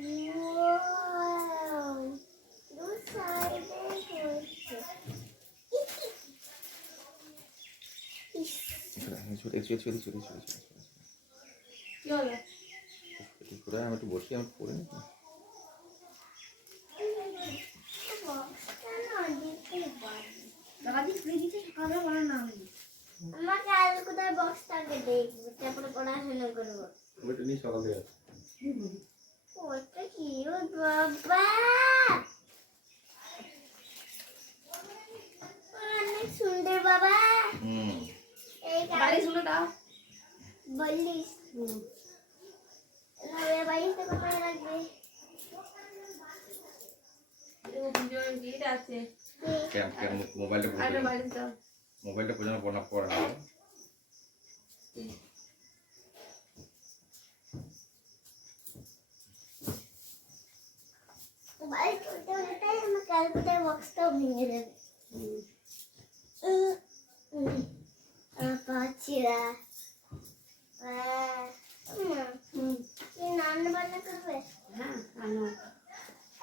Wow! দু সাইডে হয়েছে। কি হলো? আমি একটু বসি, আমি পড়ে নি। দাদি ফ্রিজে সকালে বলা না আমি। আমাকে আজ কোথায় বক্সটাকে দেখবো, তারপরে পড়াশোনা করবো। ওইটা নিয়ে সকাল থেকে আছে। ওটা কি? ও বাবা! অনেক সুন্দর বাবা। এই বাড়ি শুনে দাও। বললিস না বাড়িতে কোথায় রাখবে? গিট আছে। মোবাইলটা আরে বাড়ি দাও। মোবাইলটা পর্যন্ত পড়া পড়া না। বাড়ি করতে হলে আমার ক্যালকুলেটার বক্সটাও ভেঙে যাবে। পাচ্ছিরা কি নান বান্না করবে? হ্যাঁ আনো।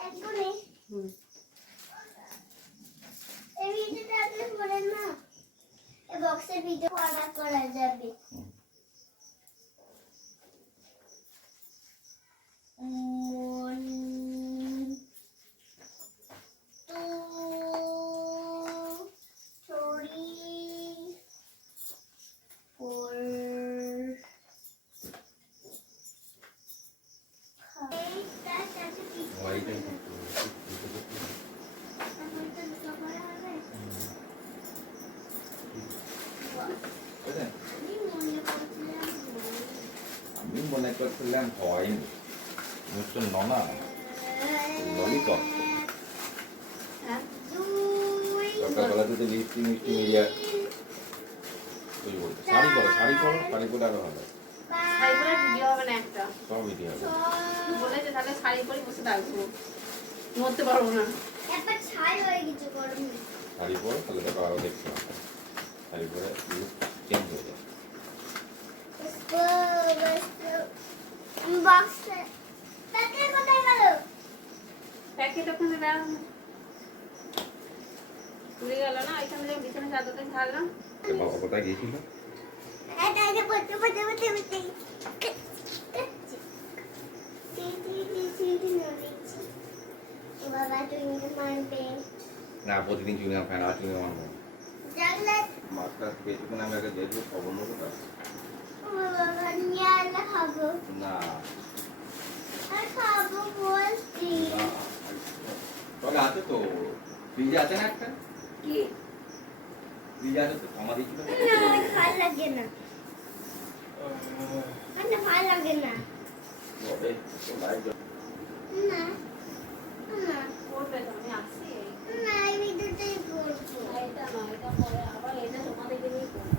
এখনই এই ভিডিওটা আপনি পড়েন না, এই বক্সের ভিডিও অর্ডার করা যাবে। আমি মনে করছিলাম হয়নি, মিস্টার ননা ললিপপ সকালবেলা যদি মিষ্টি মিষ্টি মিলিয়ে শাড়ি করো, শাড়ি করো, শাড়ি করে আরো ভালো। শাড়ি পরে ভিডিও হবে না একটা। সব ভিডিও হবে। বলেছে তাহলে শাড়ি পরে বসে থাকবো, নড়তে পারবো না। একবার ছাই হয়ে গেছে গরমে। শাড়ি পরো, তাহলে দেখো আরো দেখতে পাবে। শাড়ি পরে লুক চেঞ্জ হয়ে যায়। বক্সে প্যাকেট কোথায় গেল? প্যাকেট ওখানে দাও। পুড়ে গেল না, এখানে যে বিছানা চাদরটা ঝাড়লাম। বাবা কোথায় গিয়েছিল? এটা এটা পড়তে পড়তে পড়তে পড়তে বাবা তুমি মারবে না, প্রতিদিন চুইংগাম খায় না, চুইংগাম মারবো। জানলে মাছটা কিছুক্ষণ আমি আগে দেখবো খবর নেবো তা। বাবা নিয়ে আনলে খাবো না আর খাবো বলছি। তবে আছে তো, ফ্রিজে আছে না একটা? কি ফ্রিজে আছে তো, কমা দিয়েছিল। না ভালো লাগে না, আমার ভালো লাগে না। তবে তো লাইট না না করবে তো, আমি আসছি। না এই ভিডিওটাই করবো। এটা নয়, এটা পরে আবার এটা তোমাদেরকে নিয়ে করবো।